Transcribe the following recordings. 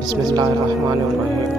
بسم اللہ الرحمن الرحیم۔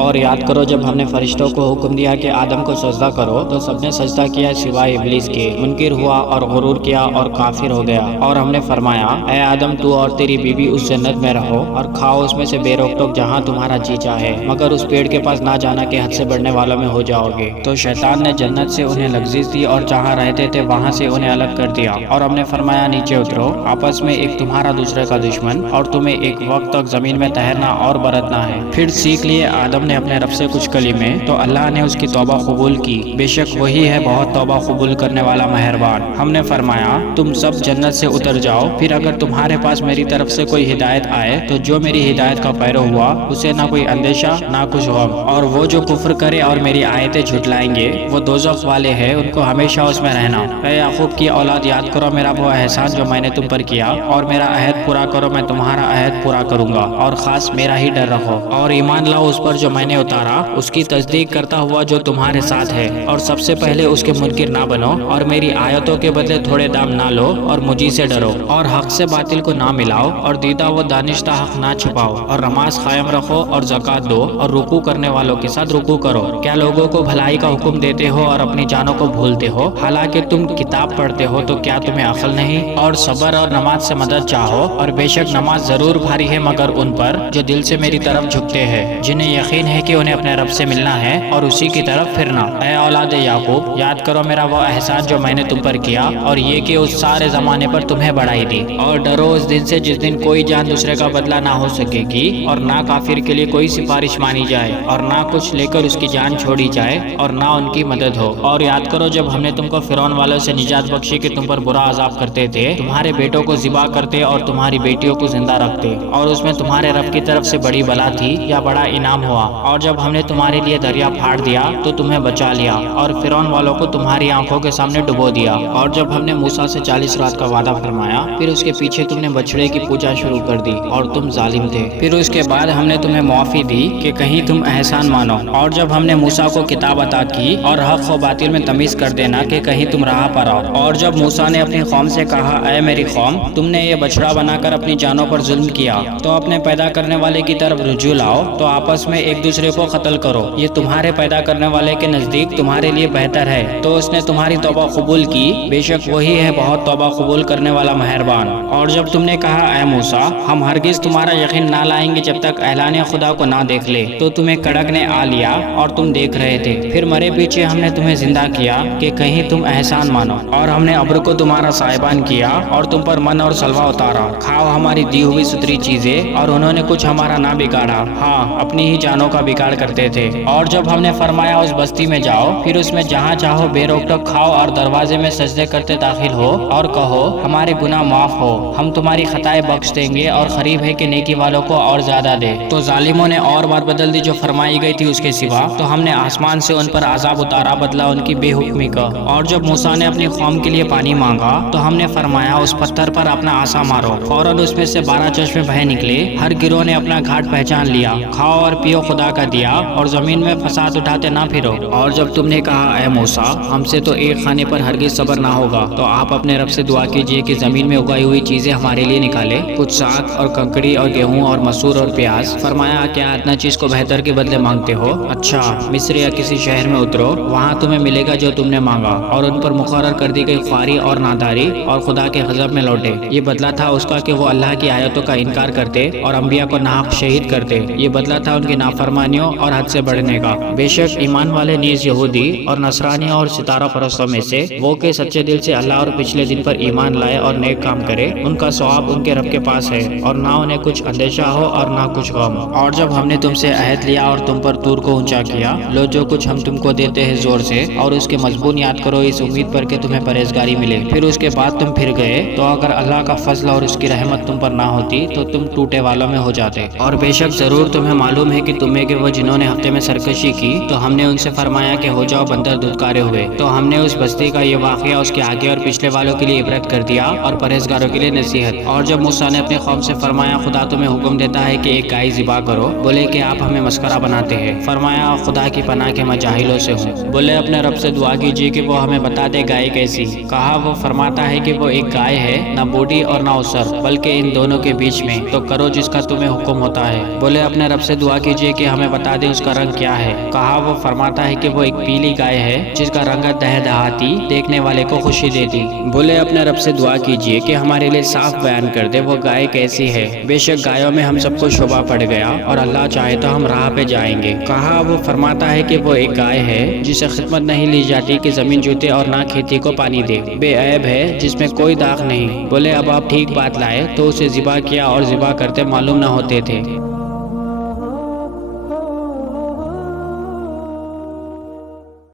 اور یاد کرو جب ہم نے فرشتوں کو حکم دیا کہ آدم کو سجدہ کرو تو سب نے سجدہ کیا سوائے ابلیس کے، منکر ہوا اور غرور کیا اور کافر ہو گیا۔ اور ہم نے فرمایا اے آدم تو اور تیری بیوی اس جنت میں رہو اور کھاؤ اس میں سے بے روک ٹوک جہاں تمہارا جی چاہے، مگر اس پیڑ کے پاس نہ جانا کہ حد سے بڑھنے والوں میں ہو جاؤ گے۔ تو شیطان نے جنت سے انہیں لغزش دی اور جہاں رہتے تھے وہاں سے انہیں الگ کر دیا، اور ہم نے فرمایا نیچے اترو، آپس میں ایک تمہارا دوسرے کا دشمن، اور تمہیں ایک وقت تک زمین میں ٹہرنا اور برتنا ہے۔ پھر سیکھ لیے آدم نے اپنے رب سے کچھ کلمے تو اللہ نے اس کی توبہ قبول کی، بے شک وہی ہے بہت توبہ قبول کرنے والا مہربان۔ ہم نے فرمایا تم سب جنت سے اتر جاؤ، پھر اگر تمہارے پاس میری طرف سے کوئی ہدایت آئے تو جو میری ہدایت کا پیرو ہوا اسے نہ کوئی اندیشہ نہ کچھ غم، اور وہ جو کفر کرے اور میری آیتیں جھٹلائیں گے وہ دوزخ والے ہیں، ان کو ہمیشہ اس میں رہنا۔ اے یعقوب کی اولاد یاد کرو میرا وہ احسان جو میں نے تم پر کیا، اور میرا عہد پورا کرو میں تمہارا عہد پورا کروں گا، اور خاص میرا ہی ڈر رکھو، اور ایمان لاؤ اس پر جو میں نے اتارا، اس کی تصدیق کرتا ہوا جو تمہارے ساتھ ہے، اور سب سے پہلے اس کے منکر نہ بنو، اور میری آیتوں کے بدلے تھوڑے دام نہ لو، اور مجھی سے ڈرو، اور حق سے باطل کو نہ ملاؤ، اور دیدہ و دانشتہ حق نہ چھپاؤ، اور نماز قائم رکھو اور زکوٰۃ دو، اور رکوع کرنے والوں کے ساتھ رکوع کرو۔ کیا لوگوں کو بھلائی کا حکم دیتے ہو اور اپنی جانوں کو بھولتے ہو، حالانکہ تم کتاب پڑھتے ہو، تو کیا تمہیں عقل نہیں؟ اور صبر اور نماز سے مدد چاہو، اور بے شک نماز ضرور بھاری ہے مگر ان پر جو دل سے میری طرف جھکتے ہیں، جنہیں یقین ہے کہ انہیں اپنے رب سے ملنا ہے اور اسی کی طرف پھرنا۔ اے اولاد یعقوب یاد کرو میرا وہ احسان جو میں نے تم پر کیا، اور یہ کہ اس سارے زمانے پر تمہیں بڑھائی دی، اور ڈرو اس دن سے جس دن کوئی جان دوسرے کا بدلہ نہ ہو سکے گی، اور نہ کافر کے لیے کوئی سفارش مانی جائے، اور نہ کچھ لے کر اس کی جان چھوڑی جائے، اور نہ ان کی مدد ہو۔ اور یاد کرو جب ہم نے تم کو فرعون والوں سے نجات بخشی کہ تم پر برا عذاب کرتے تھے، تمہارے بیٹوں کو ذبح کرتے اور تمہاری بیٹیوں کو زندہ رکھتے، اور اس میں تمہارے رب کی طرف سے بڑی بلا تھی یا بڑا انعام ہوا، اور جب ہم نے تمہارے لیے دریا پھاڑ دیا تو تمہیں بچا لیا، اور فرعون والوں کو تمہاری آنکھوں کے سامنے ڈبو دیا۔ اور جب ہم نے موسیٰ سے 40 رات کا وعدہ فرمایا، پھر اس کے پیچھے تم نے بچڑے کی پوجا شروع کر دی اور تم ظالم تھے، پھر اس کے بعد ہم نے تمہیں معافی دی کہ کہیں تم احسان مانو۔ اور جب ہم نے موسیٰ کو کتاب عطا کی اور حق و باطل میں تمیز کر دینا کہ کہیں تم راہ پر آؤ، اور جب موسیٰ نے اپنی قوم سے کہا اے میری قوم تم نے یہ بچڑا بنا کر اپنی جانوں پر ظلم کیا، تو اپنے پیدا کرنے والے کی طرف رجوع لاؤ، تو آپس میں ایک دوسرے کو قتل کرو، یہ تمہارے پیدا کرنے والے کے نزدیک تمہارے لیے بہتر ہے، تو اس نے تمہاری توبہ قبول کی، بے شک وہی ہے بہت توبہ قبول کرنے والا مہربان۔ اور جب تم نے کہا اے موسیٰ ہم ہرگز تمہارا یقین نہ لائیں گے جب تک اعلان خدا کو نہ دیکھ لے، تو تمہیں کڑک نے آ لیا اور تم دیکھ رہے تھے، پھر مرے پیچھے ہم نے تمہیں زندہ کیا کہ کہیں تم احسان مانو، اور ہم نے ابر کو تمہارا صاحبان کیا اور تم پر من اور سلوہ اتارا، کھاؤ ہماری دی ہوئی ستری چیزیں، اور انہوں نے کچھ ہمارا نہ بگاڑا، ہاں اپنی ہی جانوں کا بگاڑ کرتے تھے۔ اور جب ہم نے فرمایا اس بستی میں جاؤ، پھر اس میں جہاں چاہو بے روک ٹوک کھاؤ، اور دروازے میں سجدے کرتے داخل ہو، اور کہو ہمارے گناہ معاف ہو، ہم تمہاری خطائیں بخش دیں گے، اور قریب ہے کہ نیکی والوں کو اور زیادہ دے۔ تو ظالموں نے اور بات بدل دی جو فرمائی گئی تھی اس کے سوا، تو ہم نے آسمان سے ان پر عذاب اتارا بدلہ ان کی بے حکمی کا۔ اور جب موسیٰ نے اپنی قوم کے لیے پانی مانگا تو ہم نے فرمایا اس پتھر پر اپنا عصا مارو، فوراً اس میں سے 12 چشمے بہہ نکلے، ہر گروہ نے اپنا گھاٹ پہچان لیا، کھاؤ اور پیو خدا کا دیا، اور زمین میں فساد اٹھاتے نہ پھرو۔ اور جب تم نے کہا اے موسیٰ ہم سے تو ایک کھانے پر ہرگز صبر نہ ہوگا، تو آپ اپنے رب سے دعا کیجئے کہ زمین میں اگائی ہوئی چیزیں ہمارے لیے نکالے، کچھ ساگ اور کنکڑی اور گیہوں اور مسور اور پیاز۔ فرمایا کیا اتنا چیز کو بہتر کے بدلے مانگتے ہو؟ اچھا مصر یا کسی شہر میں اترو، وہاں تمہیں ملے گا جو تم نے مانگا۔ اور ان پر مقرر کر دی گئی خواری اور ناداری اور خدا کے غضب میں لوٹے، یہ بدلہ تھا اس کا کہ وہ اللہ کی آیتوں کا انکار کرتے اور انبیاء کو ناحق شہید کرتے، یہ بدلہ تھا ان کی نافرمانیوں اور حد سے بڑھنے کا۔ بے شک ایمان والے نیز یہودی اور نصرانیوں اور ستارہ پرستوں میں سے وہ کہ سچے دل سے اللہ اور پچھلے دن پر ایمان لائے اور نیک کام کرے، ان کا ثواب ان کے رب کے پاس ہے، اور نہ انہیں کچھ اندیشہ ہو اور نہ کچھ غم۔ اور جب ہم نے تم سے عہد لیا اور تم پر طور کو اونچا کیا، لو جو کچھ ہم تم کو دیتے ہیں زور سے، اور اس کے مضمون یاد کرو اس امید پر کہ تمہیں پرہیزگاری ملے، پھر اس کے بعد تم پھر گئے، تو اگر اللہ کا فضل اور اس کی رحمت تم پر نہ ہوتی تو تم ٹوٹے والوں میں ہو جاتے۔ اور بے شک ضرور تمہیں معلوم ہے کہ تم ہے کہ وہ جنہوں نے ہفتے میں سرکشی کی تو ہم نے ان سے فرمایا کہ ہو جاؤ بندر دودھکارے ہوئے، تو ہم نے اس بستی کا یہ واقعہ اس کے آگے اور پچھلے والوں کے لیے عبرت کر دیا اور پرہیزگاروں کے لیے نصیحت۔ اور جب موسیٰ نے اپنے قوم سے فرمایا خدا تمہیں حکم دیتا ہے کہ ایک گائے ذبح کرو، بولے کہ آپ ہمیں مسخرہ بناتے ہیں۔ فرمایا خدا کی پناہ کہ میں جاہلوں سے ہوں۔ بولے اپنے رب سے دعا کیجیے کہ وہ ہمیں بتا دے گائے کیسی۔ کہا وہ فرماتا ہے کہ وہ ایک گائے ہے، نہ بوڑھی اور نہ اسر، بلکہ ان دونوں کے بیچ میں، تو کرو جس کا تمہیں حکم ہوتا ہے۔ بولے اپنے رب سے دعا کیجیے کہ ہمیں بتا دے اس کا رنگ کیا ہے۔ کہا وہ فرماتا ہے کہ وہ ایک پیلی گائے ہے جس کا رنگ دہدہاتی، دیکھنے والے کو خوشی دیتی۔ بولے اپنے رب سے دعا کیجیے کہ ہمارے لیے صاف بیان کر دے وہ گائے کیسی ہے۔ بے شک گایوں میں ہم سب کو شبہ پڑ گیا اور اللہ چاہے تو ہم راہ پہ جائیں گے۔ کہا وہ فرماتا ہے کہ وہ ایک گائے ہے جسے خدمت نہیں لی جاتی کہ زمین جوتے اور نہ کھیتی کو پانی دے، بے عیب ہے جس میں کوئی داغ نہیں۔ بولے اب آپ ٹھیک بات لائے تو اسے ذبح کیا اور ذبح کرتے معلوم نہ ہوتے تھے۔